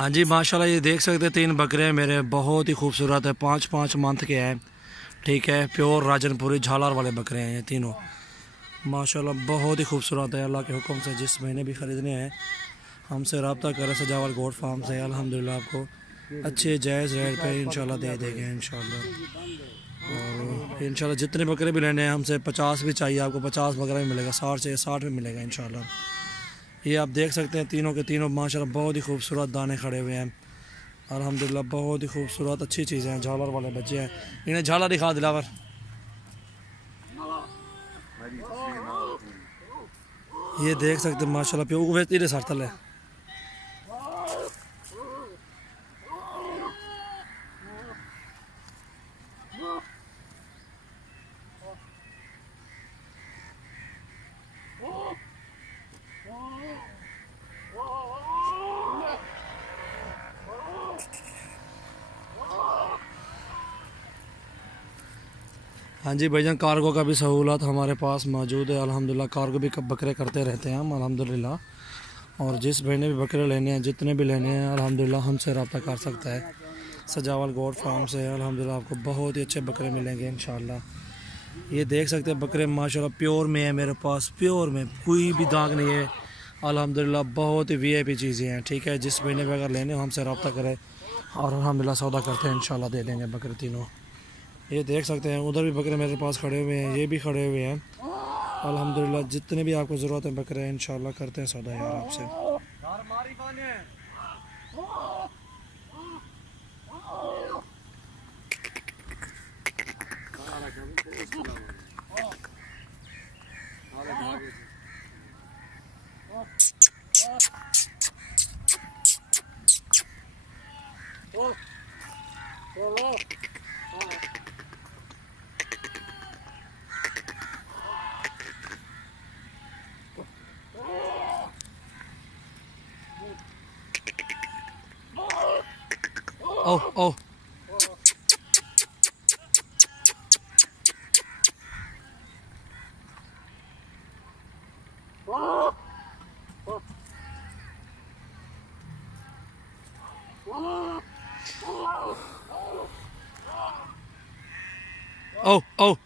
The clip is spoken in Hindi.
हाँ जी माशाल्लाह, ये देख सकते हैं 3 बकरे हैं मेरे, बहुत ही खूबसूरत है। 5-5 मंथ के हैं, ठीक है। प्योर राजनपुरी झालार वाले बकरे हैं ये तीनों माशाल्लाह, बहुत ही खूबसूरत है। अल्लाह के हुक्म से जिस महीने भी ख़रीदने हैं हमसे रब्ता करें सजावल गोट फार्म से। अल्हम्दुलिल्लाह आपको अच्छे जायज़ रेट पे इंशाल्लाह दे देंगे इंशाल्लाह। और इंशाल्लाह जितने बकरे भी लेने हैं हमसे, 50 भी चाहिए आपको 50 बकरा भी मिलेगा, 60 से 60 भी मिलेगा इंशाल्लाह। ये आप देख सकते हैं तीनों के तीनों माशाल्लाह बहुत ही खूबसूरत दाने खड़े हुए हैं। अल्हम्दुलिल्लाह बहुत ही खूबसूरत अच्छी चीज़ें हैं। झालर वाले बच्चे हैं, इन्हें झाला दिखा दिलावर। ये देख सकते हैं माशाल्लाह प्यो वे तीरे सरतल है। हाँ जी भाईजान, कार्गो का भी सहूलत हमारे पास मौजूद है अल्हम्दुलिल्लाह। कार्गो भी बकरे करते रहते हैं हम अल्हम्दुलिल्लाह। और जिस भाई ने भी बकरे लेने हैं, जितने भी लेने हैं अल्हम्दुलिल्लाह हमसे रब्ता कर सकता है सजावल गोट फार्म से। अल्हम्दुलिल्लाह आपको बहुत ही अच्छे बकरे मिलेंगे इंशाल्लाह। ये देख सकते हैं बकरे माशाल्लाह प्योर में है मेरे पास, प्योर में कोई भी दाग नहीं है अल्हम्दुलिल्लाह। बहुत ही वीआईपी चीज़ें हैं, ठीक है। जिस महीने में अगर लेने हो हमसे रब्ता करें और अल्हम्दुलिल्लाह सौदा करते हैं इंशाल्लाह दे देंगे बकरे तीनों। ये देख सकते हैं उधर भी बकरे मेरे पास खड़े हुए हैं, ये भी खड़े हुए हैं अल्हम्दुलिल्लाह। जितने भी आपको ज़रूरत है बकरे हैं इंशाल्लाह करते हैं सौदा यार आपसे। ओह ओह ओह ओह